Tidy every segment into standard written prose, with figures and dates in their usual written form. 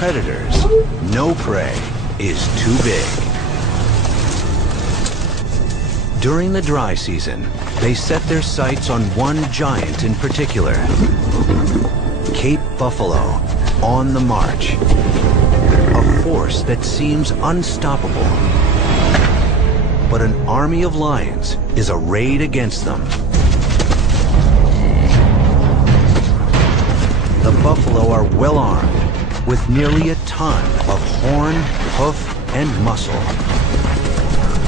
predators, no prey is too big. During the dry season, they set their sights on one giant in particular, Cape Buffalo, on the march. A force that seems unstoppable. But an army of lions is arrayed against them. The buffalo are well armed, with nearly a ton of horn, hoof, and muscle.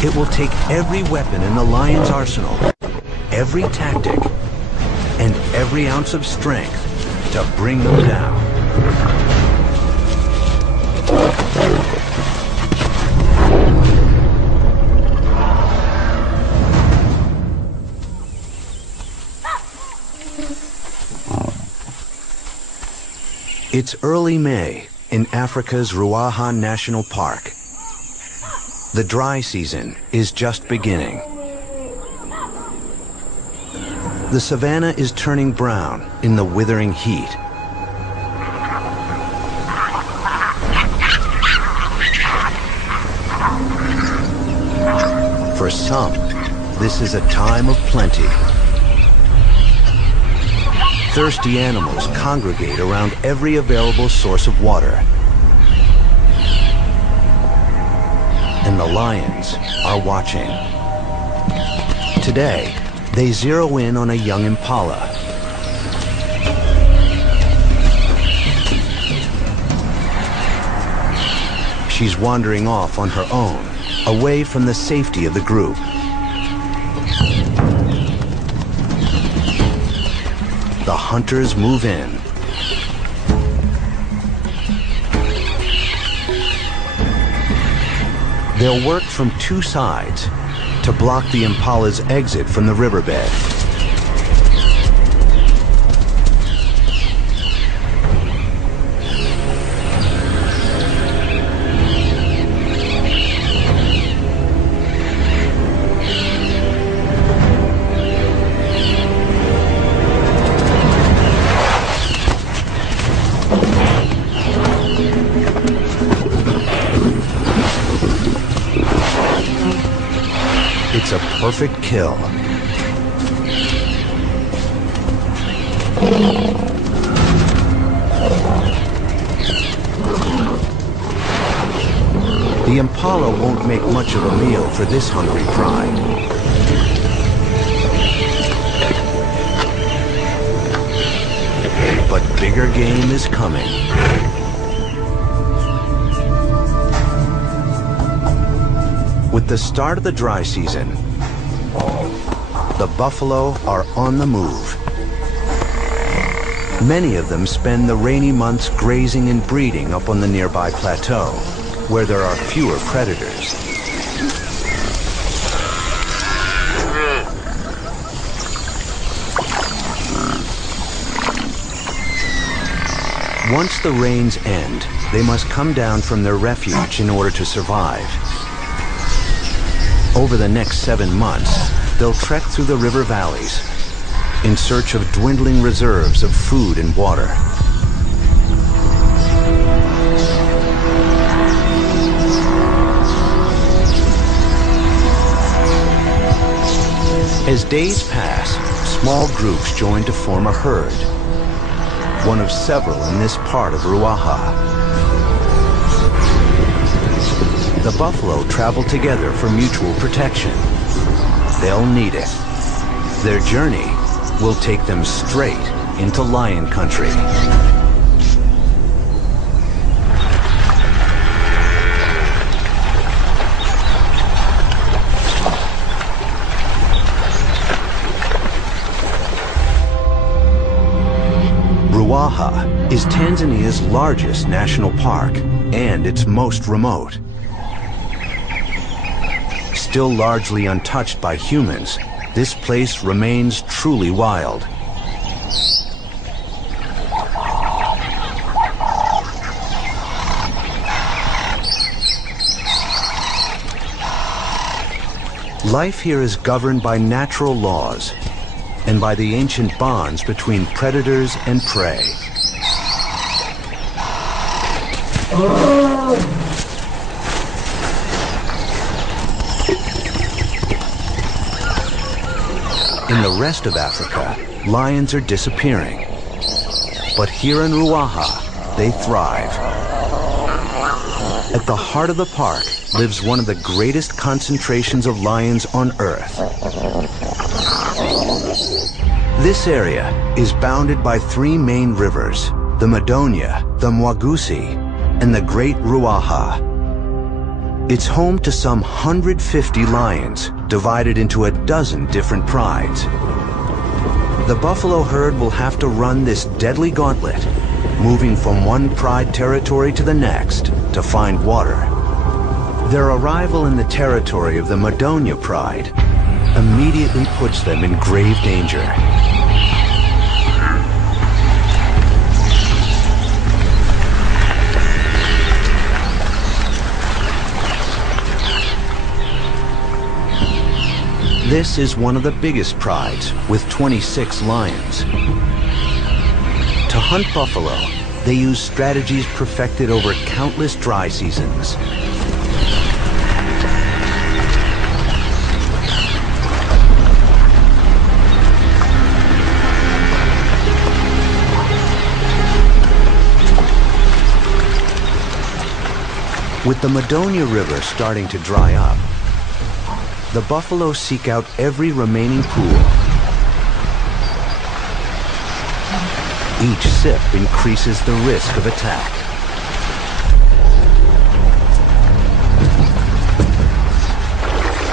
It will take every weapon in the lion's arsenal, every tactic, and every ounce of strength to bring them down. It's early May in Africa's Ruaha National Park. The dry season is just beginning. The savanna is turning brown in the withering heat. For some, this is a time of plenty. Thirsty animals congregate around every available source of water. And the lions are watching. Today, they zero in on a young impala. She's wandering off on her own, away from the safety of the group. The hunters move in. They'll work from two sides to block the impala's exit from the riverbed. It's a perfect kill. The impala won't make much of a meal for this hungry pride. But bigger game is coming. With the start of the dry season, the buffalo are on the move. Many of them spend the rainy months grazing and breeding up on the nearby plateau, where there are fewer predators. Once the rains end, they must come down from their refuge in order to survive. Over the next 7 months, they'll trek through the river valleys in search of dwindling reserves of food and water. As days pass, small groups join to form a herd, one of several in this part of Ruaha. The buffalo travel together for mutual protection. They'll need it. Their journey will take them straight into lion country. Ruaha is Tanzania's largest national park and its most remote. Still largely untouched by humans, this place remains truly wild. Life here is governed by natural laws and by the ancient bonds between predators and prey. In the rest of Africa, lions are disappearing. But here in Ruaha, they thrive. At the heart of the park lives one of the greatest concentrations of lions on Earth. This area is bounded by three main rivers, the Madonia, the Mwagusi, and the Great Ruaha. It's home to some 150 lions, divided into a dozen different prides. The buffalo herd will have to run this deadly gauntlet, moving from one pride territory to the next to find water. Their arrival in the territory of the Madonia pride immediately puts them in grave danger. This is one of the biggest prides, with 26 lions. To hunt buffalo, they use strategies perfected over countless dry seasons. With the Madonia River starting to dry up, the buffalo seek out every remaining pool. Each sip increases the risk of attack.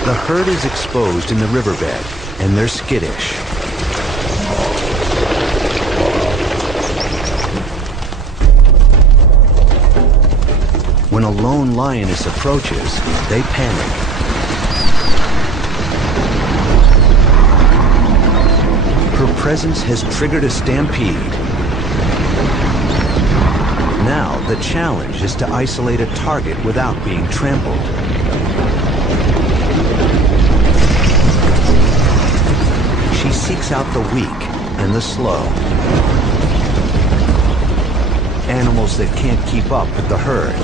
The herd is exposed in the riverbed, and they're skittish. When a lone lioness approaches, they panic. Her presence has triggered a stampede. Now, the challenge is to isolate a target without being trampled. She seeks out the weak and the slow. Animals that can't keep up with the herd.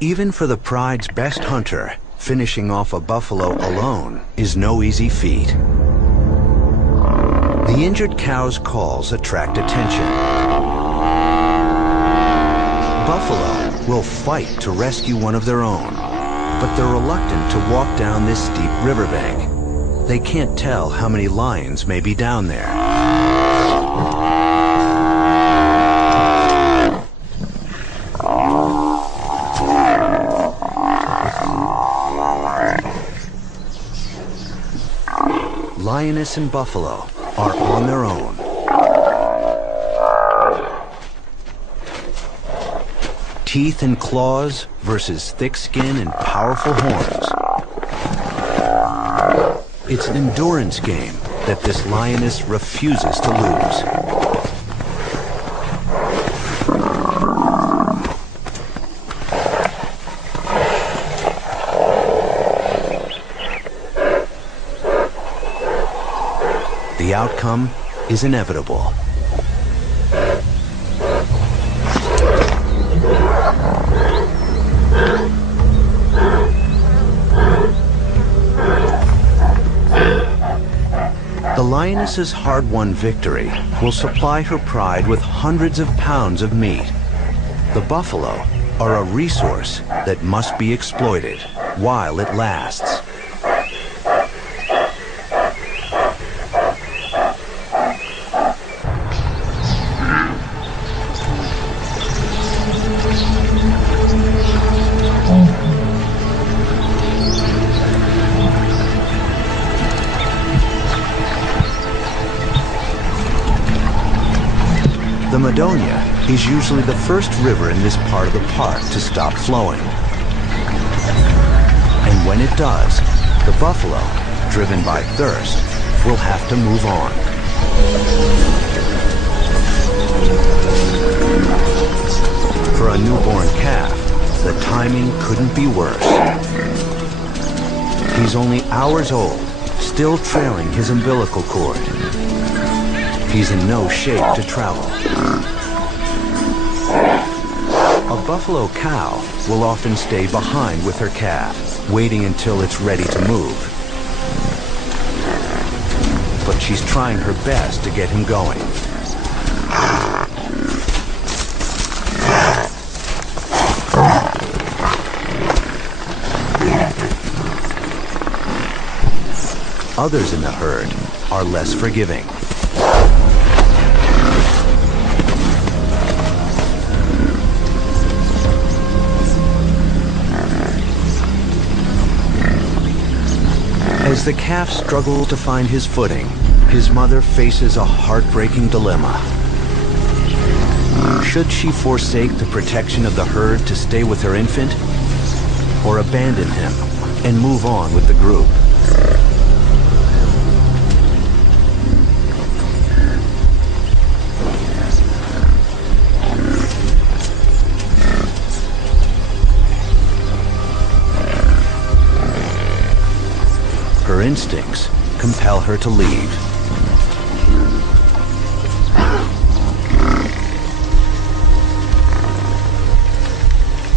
Even for the pride's best hunter, finishing off a buffalo alone is no easy feat. The injured cow's calls attract attention. Buffalo will fight to rescue one of their own, but they're reluctant to walk down this steep riverbank. They can't tell how many lions may be down there. Lioness and buffalo are on their own. Teeth and claws versus thick skin and powerful horns. It's an endurance game that this lioness refuses to lose. The outcome is inevitable. The lioness's hard-won victory will supply her pride with hundreds of pounds of meat. The buffalo are a resource that must be exploited while it lasts. The Madonia is usually the first river in this part of the park to stop flowing. And when it does, the buffalo, driven by thirst, will have to move on. For a newborn calf, the timing couldn't be worse. He's only hours old, still trailing his umbilical cord. He's in no shape to travel. A buffalo cow will often stay behind with her calf, waiting until it's ready to move. But she's trying her best to get him going. Others in the herd are less forgiving. As the calf struggles to find his footing, his mother faces a heartbreaking dilemma. Should she forsake the protection of the herd to stay with her infant, or abandon him and move on with the group? Her instincts compel her to leave.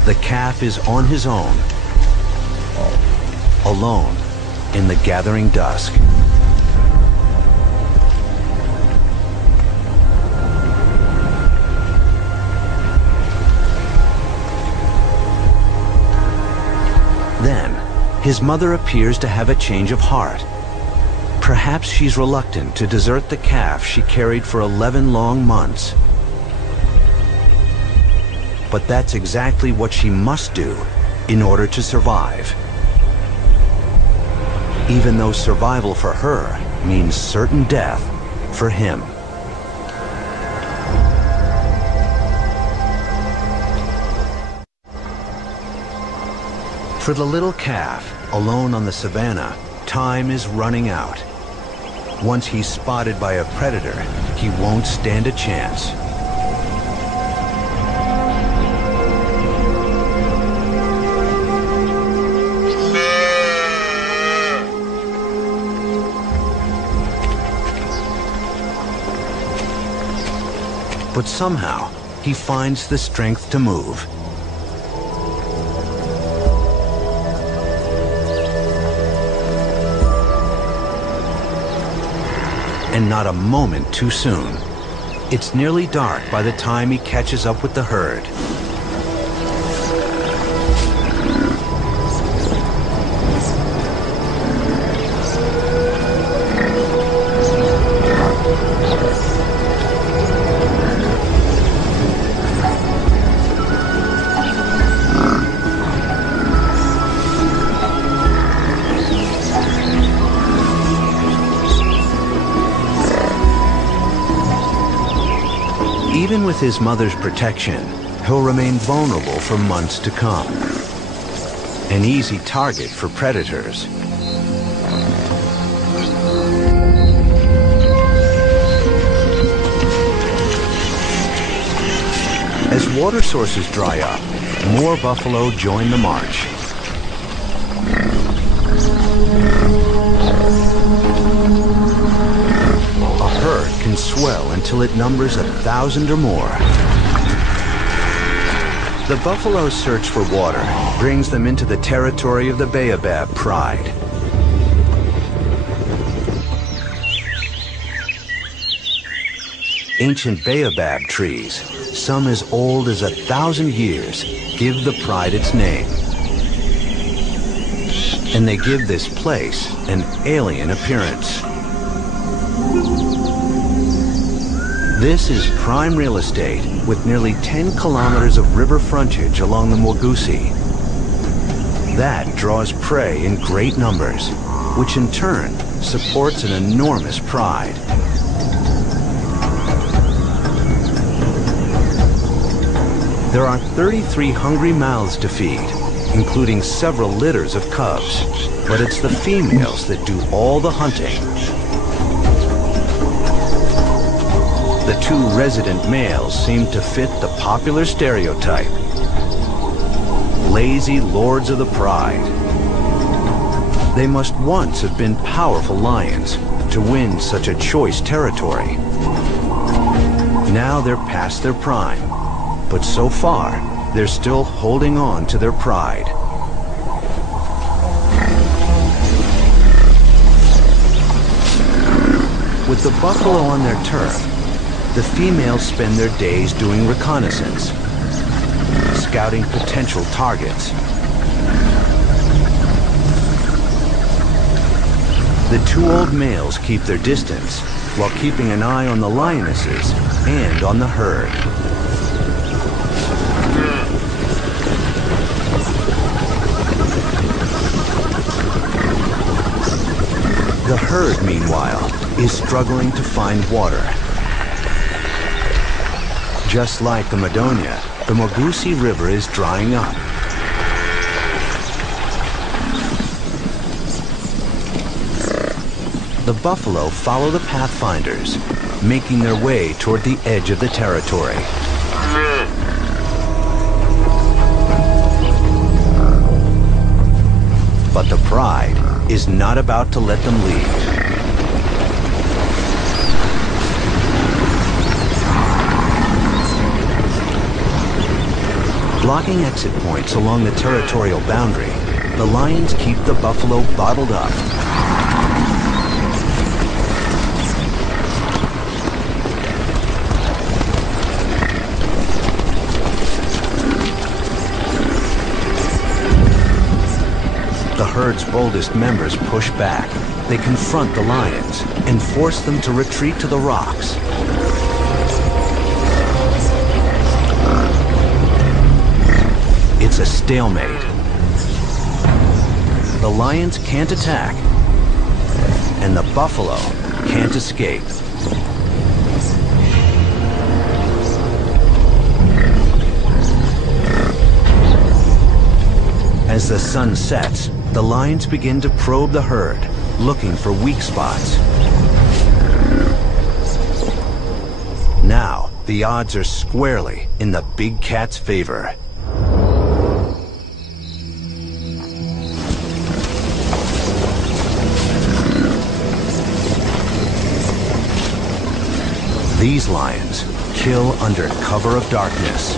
The calf is on his own, alone in the gathering dusk. Then, his mother appears to have a change of heart. Perhaps she's reluctant to desert the calf she carried for 11 long months. But that's exactly what she must do in order to survive. Even though survival for her means certain death for him. For the little calf, alone on the savannah, time is running out. Once he's spotted by a predator, he won't stand a chance. But somehow, he finds the strength to move. And not a moment too soon. It's nearly dark by the time he catches up with the herd. Even with his mother's protection, he'll remain vulnerable for months to come. An easy target for predators. As water sources dry up, more buffalo join the march. Can swell until it numbers 1,000 or more. The buffalo's search for water brings them into the territory of the baobab pride. Ancient baobab trees, some as old as 1,000 years, give the pride its name. And they give this place an alien appearance. This is prime real estate with nearly 10 kilometers of river frontage along the Mwagusi. That draws prey in great numbers, which in turn supports an enormous pride. There are 33 hungry mouths to feed, including several litters of cubs, but it's the females that do all the hunting. The two resident males seem to fit the popular stereotype. Lazy lords of the pride. They must once have been powerful lions to win such a choice territory. Now they're past their prime, but so far, they're still holding on to their pride. With the buffalo on their turf, the females spend their days doing reconnaissance, scouting potential targets. The two old males keep their distance while keeping an eye on the lionesses and on the herd. The herd, meanwhile, is struggling to find water. Just like the Madonia, the Mogusi River is drying up. The buffalo follow the pathfinders, making their way toward the edge of the territory. But the pride is not about to let them leave. Blocking exit points along the territorial boundary, the lions keep the buffalo bottled up. The herd's boldest members push back. They confront the lions and force them to retreat to the rocks. It's a stalemate. The lions can't attack, and the buffalo can't escape. As the sun sets, the lions begin to probe the herd, looking for weak spots. Now, the odds are squarely in the big cat's favor. These lions kill under cover of darkness.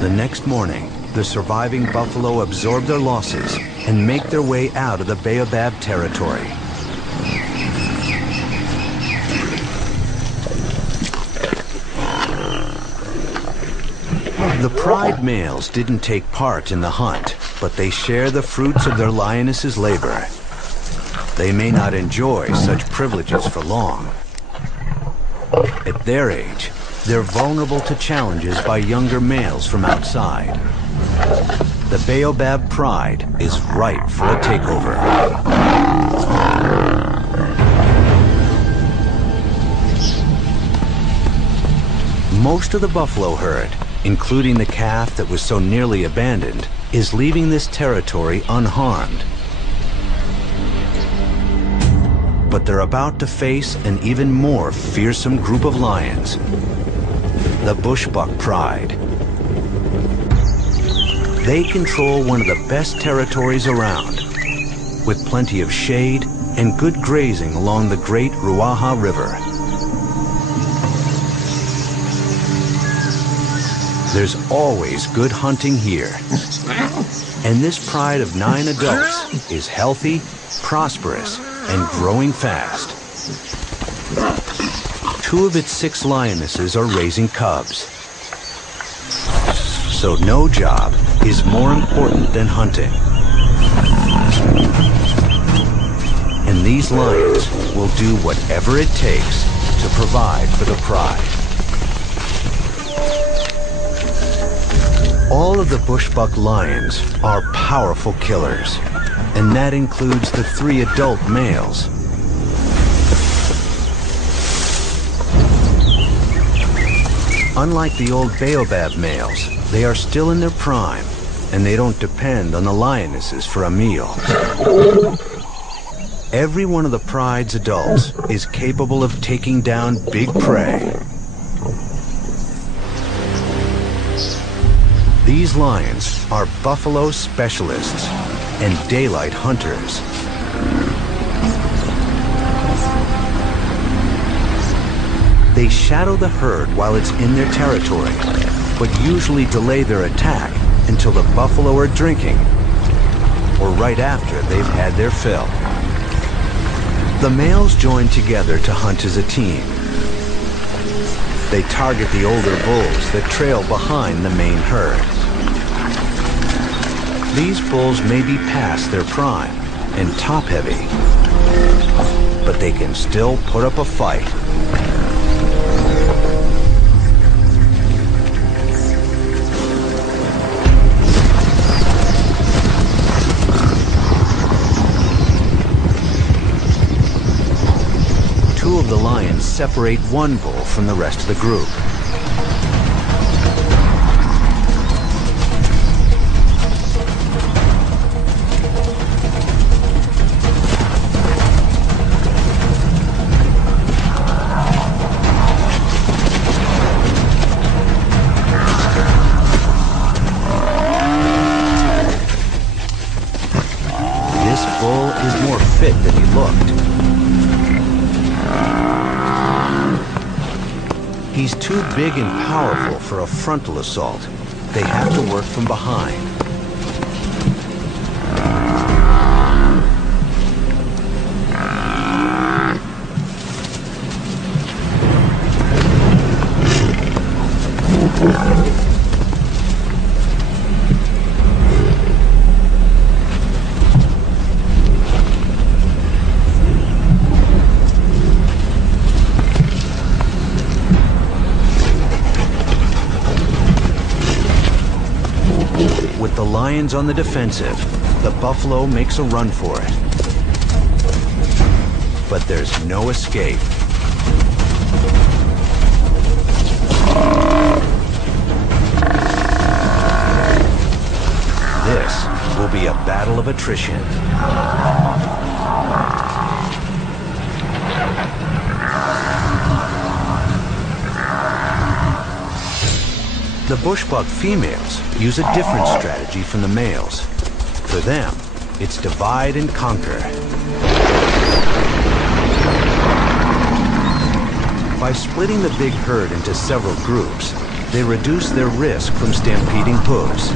The next morning, the surviving buffalo absorb their losses and make their way out of the Baobab territory. The pride males didn't take part in the hunt, but they share the fruits of their lioness's labor. They may not enjoy such privileges for long. At their age, they're vulnerable to challenges by younger males from outside. The Baobab pride is ripe for a takeover. Most of the buffalo herd, including the calf that was so nearly abandoned, is leaving this territory unharmed. But they're about to face an even more fearsome group of lions. The bushbuck pride. They control one of the best territories around, with plenty of shade and good grazing along the great Ruaha River. There's always good hunting here. And this pride of 9 adults is healthy, prosperous, and growing fast. 2 of its 6 lionesses are raising cubs. So no job is more important than hunting. And these lions will do whatever it takes to provide for the pride. All of the bushbuck lions are powerful killers, and that includes the 3 adult males. Unlike the old baobab males, they are still in their prime, and they don't depend on the lionesses for a meal. Every one of the pride's adults is capable of taking down big prey. These lions are buffalo specialists and daylight hunters. They shadow the herd while it's in their territory, but usually delay their attack until the buffalo are drinking, or right after they've had their fill. The males join together to hunt as a team. They target the older bulls that trail behind the main herd. These bulls may be past their prime and top-heavy, but they can still put up a fight. Two of the lions separate one bull from the rest of the group. This bull is more fit than he looked. He's too big and powerful for a frontal assault. They have to work from behind. With the lions on the defensive, the buffalo makes a run for it. But there's no escape. This will be a battle of attrition. The bushbuck females use a different strategy from the males. For them, it's divide and conquer. By splitting the big herd into several groups, they reduce their risk from stampeding hooves.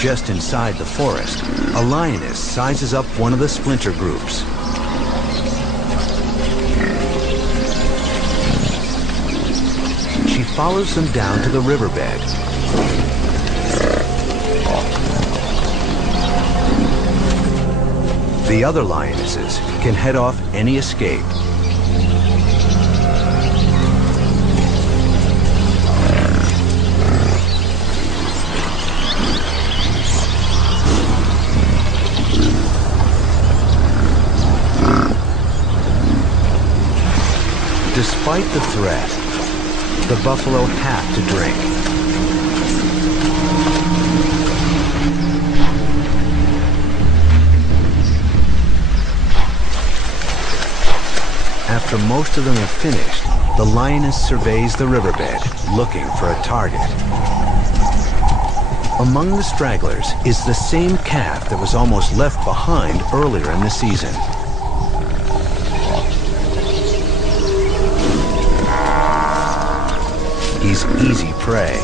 Just inside the forest, a lioness sizes up one of the splinter groups. She follows them down to the riverbed. The other lionesses can head off any escape. Despite the threat, the buffalo have to drink. After most of them have finished, the lioness surveys the riverbed, looking for a target. Among the stragglers is the same calf that was almost left behind earlier in the season. He's easy prey.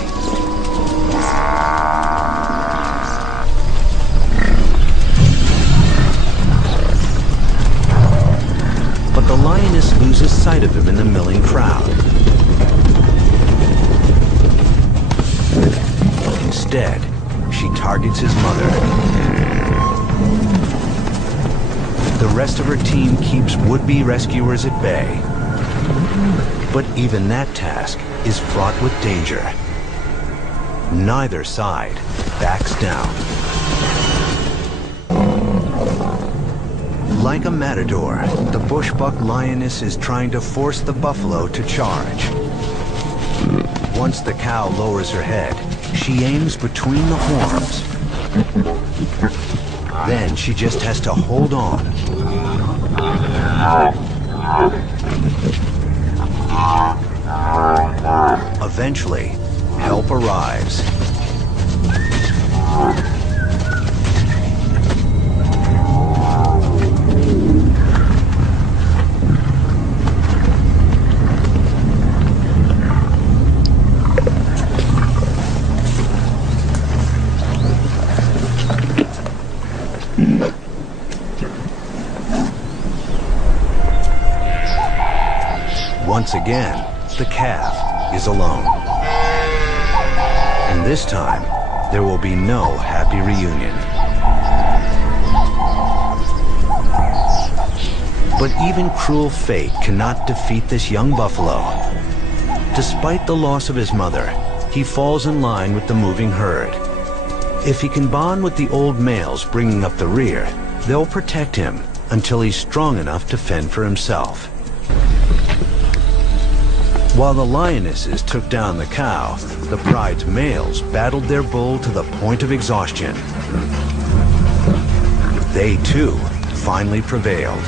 sight of him in the milling crowd. Instead, she targets his mother. The rest of her team keeps would-be rescuers at bay. But even that task is fraught with danger. Neither side backs down. Like a matador, the bushbuck lioness is trying to force the buffalo to charge. Once the cow lowers her head, she aims between the horns. Then she just has to hold on. Eventually, help arrives. Once again, the calf is alone. And this time, there will be no happy reunion. But even cruel fate cannot defeat this young buffalo. Despite the loss of his mother, he falls in line with the moving herd. If he can bond with the old males bringing up the rear, they'll protect him until he's strong enough to fend for himself. While the lionesses took down the cow, the pride's males battled their bull to the point of exhaustion. They, too, finally prevailed.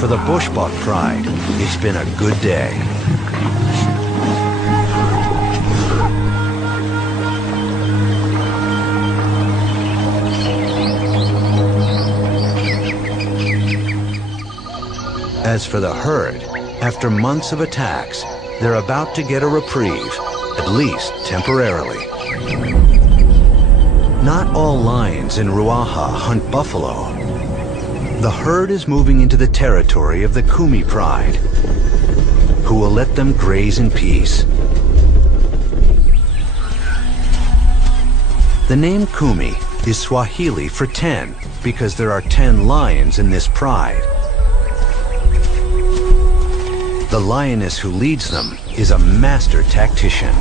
For the bushbuck pride, it's been a good day. As for the herd, after months of attacks, they're about to get a reprieve, at least temporarily. Not all lions in Ruaha hunt buffalo. The herd is moving into the territory of the Kumi pride, who will let them graze in peace. The name Kumi is Swahili for 10 because there are 10 lions in this pride. The lioness who leads them is a master tactician.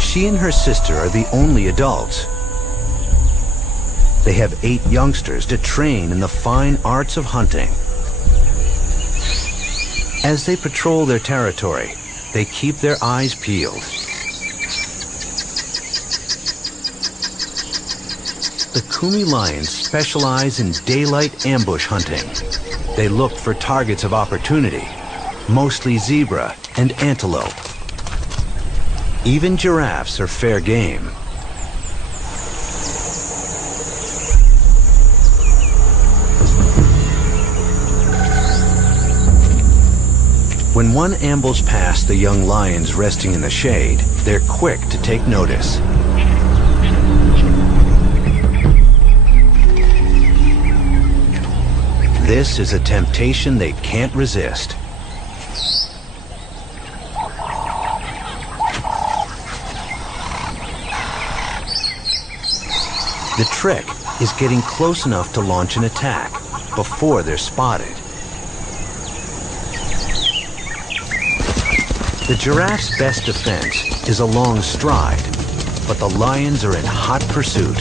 She and her sister are the only adults. They have 8 youngsters to train in the fine arts of hunting. As they patrol their territory, they keep their eyes peeled. The Kumi lions specialize in daylight ambush hunting. They look for targets of opportunity, mostly zebra and antelope. Even giraffes are fair game. When one ambles past the young lions resting in the shade, they're quick to take notice. This is a temptation they can't resist. The trick is getting close enough to launch an attack before they're spotted. The giraffe's best defense is a long stride, but the lions are in hot pursuit.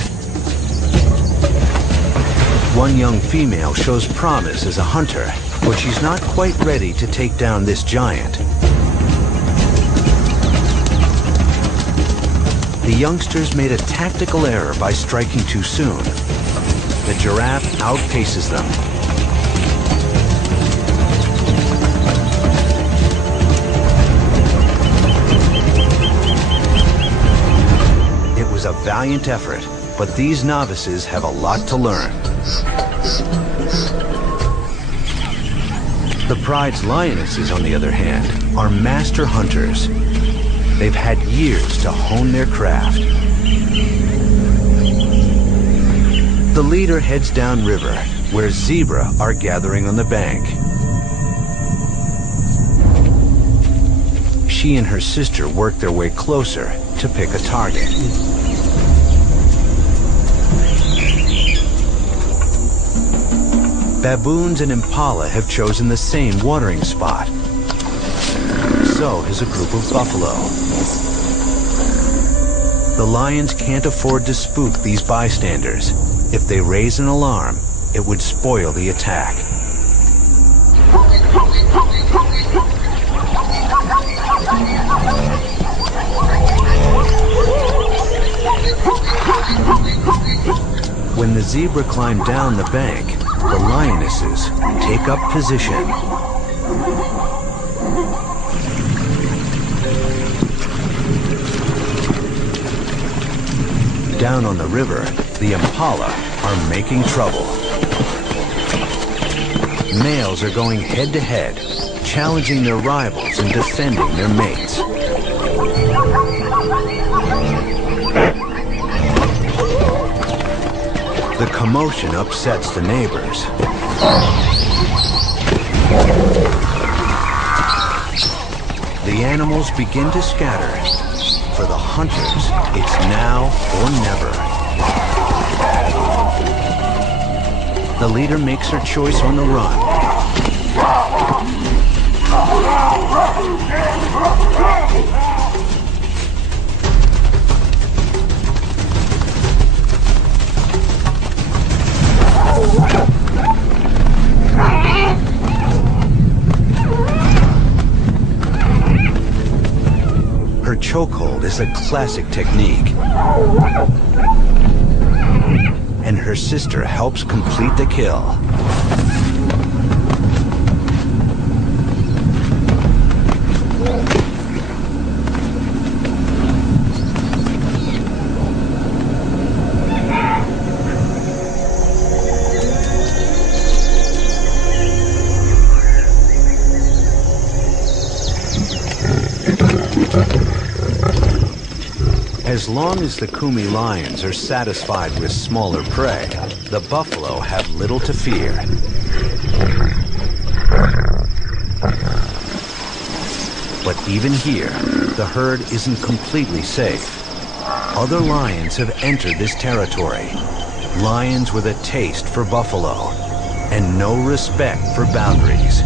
One young female shows promise as a hunter, but she's not quite ready to take down this giant. The youngsters made a tactical error by striking too soon. The giraffe outpaces them. It was a valiant effort, but these novices have a lot to learn. The pride's lionesses, on the other hand, are master hunters. They've had years to hone their craft. The leader heads downriver, where zebra are gathering on the bank. She and her sister work their way closer to pick a target. Baboons and impala have chosen the same watering spot. So has a group of buffalo. The lions can't afford to spook these bystanders. If they raise an alarm, it would spoil the attack. When the zebra climb down the bank, the lionesses take up position. Down on the river, the impala are making trouble. Males are going head-to-head, challenging their rivals and defending their mates. The commotion upsets the neighbors. The animals begin to scatter. For the hunters, it's now or never. The leader makes her choice on the run. Her chokehold is a classic technique. And her sister helps complete the kill. As long as the Kumi lions are satisfied with smaller prey, the buffalo have little to fear. But even here, the herd isn't completely safe. Other lions have entered this territory. Lions with a taste for buffalo and no respect for boundaries.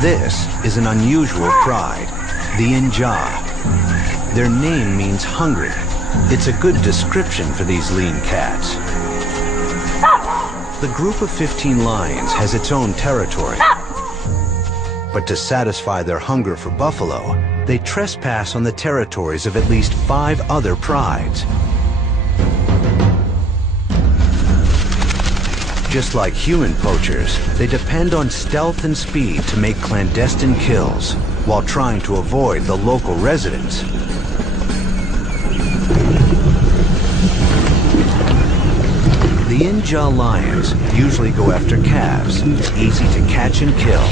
This is an unusual pride, the Inja. Their name means hungry. It's a good description for these lean cats. The group of 15 lions has its own territory. But to satisfy their hunger for buffalo, they trespass on the territories of at least 5 other prides. Just like human poachers, they depend on stealth and speed to make clandestine kills, while trying to avoid the local residents. The Inja lions usually go after calves. It's easy to catch and kill.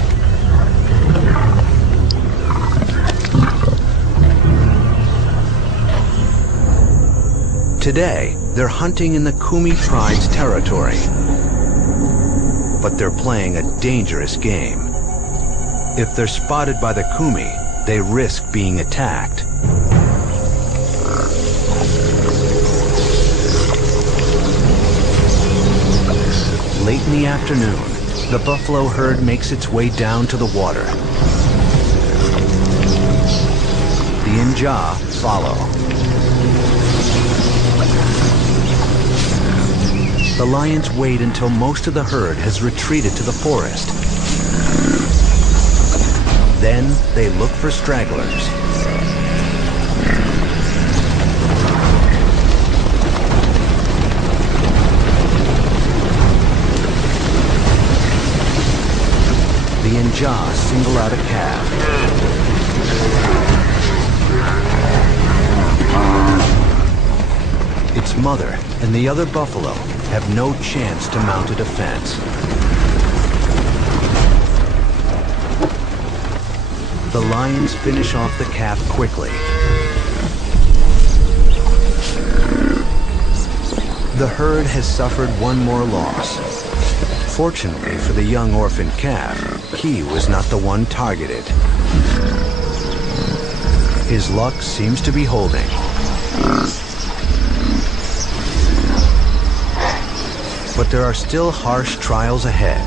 Today, they're hunting in the Kumi pride's territory. But they're playing a dangerous game. If they're spotted by the Kumi, they risk being attacked. Late in the afternoon, the buffalo herd makes its way down to the water. The Inja follow. The lions wait until most of the herd has retreated to the forest. Then they look for stragglers. The Inja single out a calf. Its mother and the other buffalo have no chance to mount a defense. The lions finish off the calf quickly. The herd has suffered one more loss. Fortunately for the young orphan calf, he was not the one targeted. His luck seems to be holding. But there are still harsh trials ahead.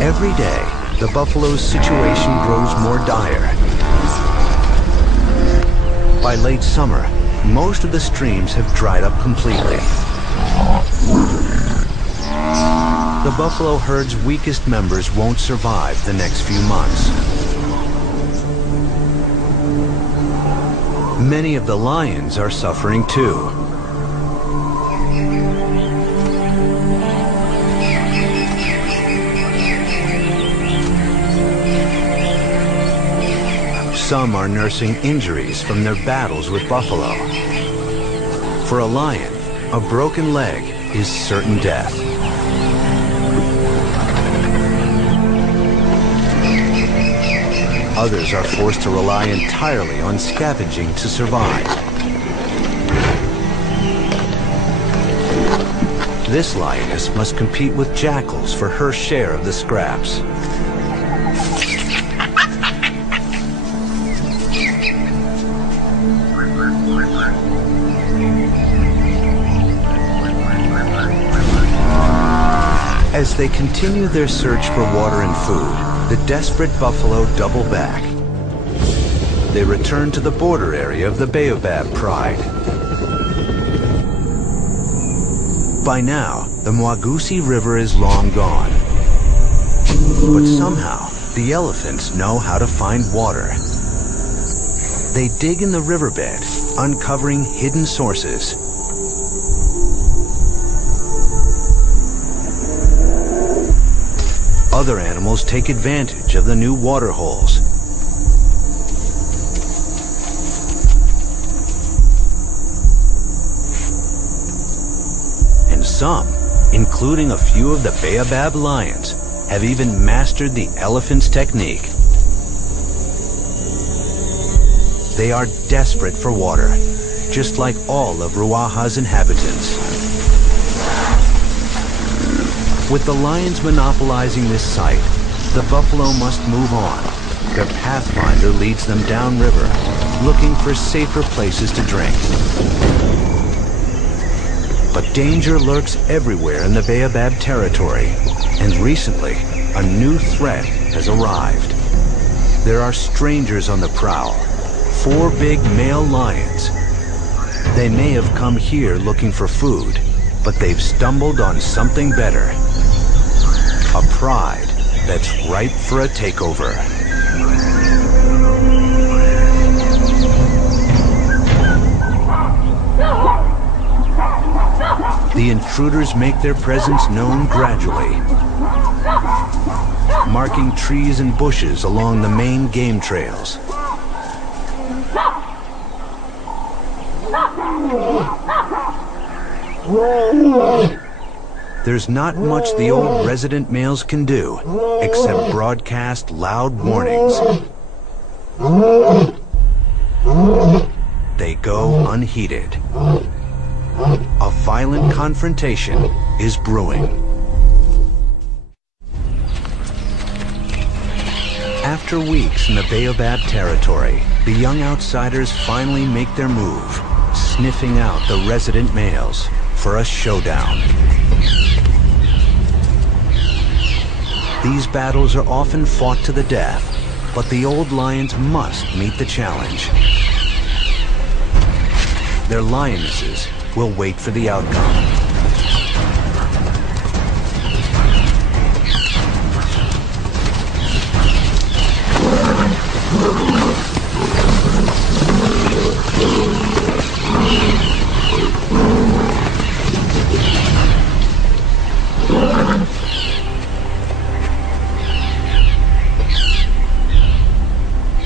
Every day, the buffalo's situation grows more dire. By late summer, most of the streams have dried up completely. The buffalo herd's weakest members won't survive the next few months. Many of the lions are suffering too. Some are nursing injuries from their battles with buffalo. For a lion, a broken leg is certain death. Others are forced to rely entirely on scavenging to survive. This lioness must compete with jackals for her share of the scraps. As they continue their search for water and food, the desperate buffalo double back. They return to the border area of the Baobab Pride. By now, the Mwagusi River is long gone. But somehow, the elephants know how to find water. They dig in the riverbed, uncovering hidden sources. Other animals take advantage of the new water holes. And some, including a few of the Baobab lions, have even mastered the elephant's technique. They are desperate for water, just like all of Ruaha's inhabitants. With the lions monopolizing this site, the buffalo must move on. Their pathfinder leads them downriver, looking for safer places to drink. But danger lurks everywhere in the Baobab territory, and recently, a new threat has arrived. There are strangers on the prowl, 4 big male lions. They may have come here looking for food, but they've stumbled on something better. A pride that's ripe for a takeover. The intruders make their presence known gradually, marking trees and bushes along the main game trails. There's not much the old resident males can do, except broadcast loud warnings. They go unheeded. A violent confrontation is brewing. After weeks in the Baobab territory, the young outsiders finally make their move, sniffing out the resident males for a showdown. These battles are often fought to the death, but the old lions must meet the challenge. Their lionesses will wait for the outcome.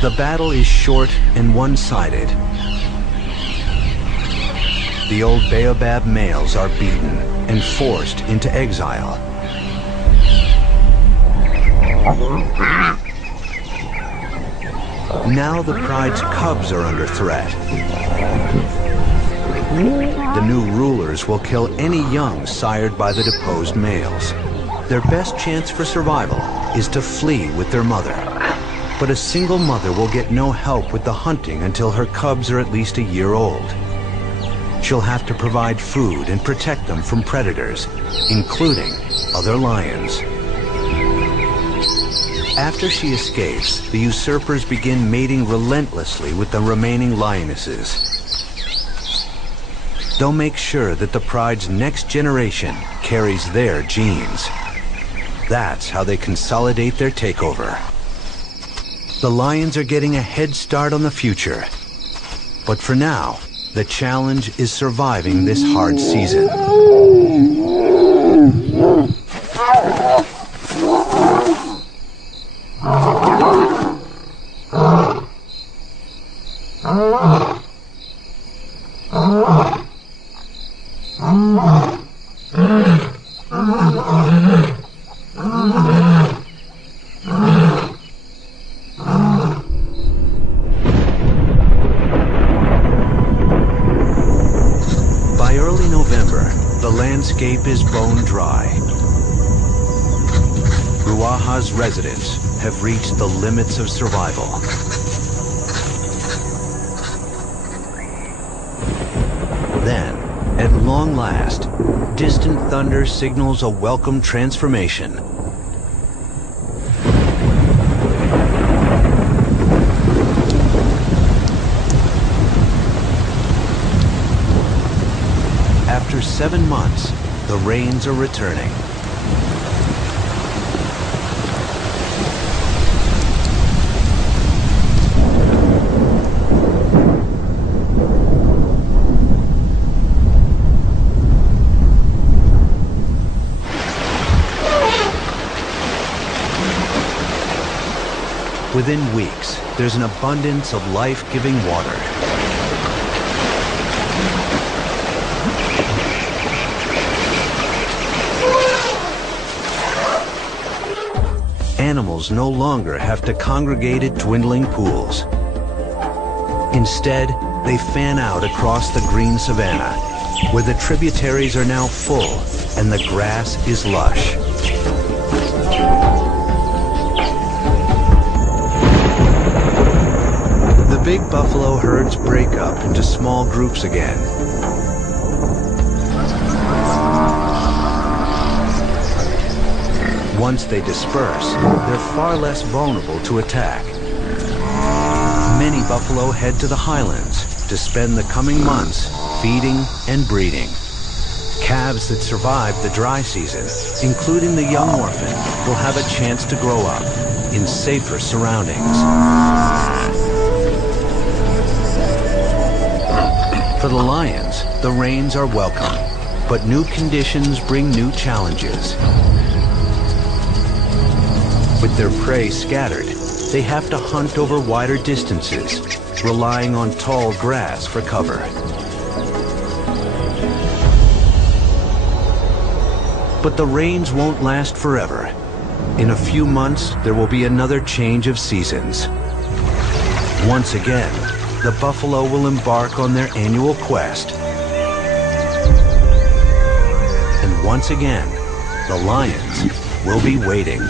The battle is short and one-sided. the old baobab males are beaten and forced into exile. Now the pride's cubs are under threat. The new rulers will kill any young sired by the deposed males. Their best chance for survival is to flee with their mother. But a single mother will get no help with the hunting until her cubs are at least a year old. She'll have to provide food and protect them from predators, including other lions. After she escapes, the usurpers begin mating relentlessly with the remaining lionesses. They'll make sure that the pride's next generation carries their genes. That's how they consolidate their takeover. The lions are getting a head start on the future. But for now, the challenge is surviving this hard season. By early November, the landscape is bone dry. Ruaha's residents have reached the limits of survival. Then, at long last, distant thunder signals a welcome transformation. After 7 months, the rains are returning. Within weeks, there's an abundance of life-giving water. Animals no longer have to congregate at dwindling pools. Instead, they fan out across the green savanna, where the tributaries are now full and the grass is lush. The big buffalo herds break up into small groups again. Once they disperse, they're far less vulnerable to attack. Many buffalo head to the highlands to spend the coming months feeding and breeding. Calves that survive the dry season, including the young orphan, will have a chance to grow up in safer surroundings. For the lions, the rains are welcome, but new conditions bring new challenges. With their prey scattered, they have to hunt over wider distances, relying on tall grass for cover. But the rains won't last forever. In a few months, there will be another change of seasons. Once again, the buffalo will embark on their annual quest. And once again, the lions will be waiting.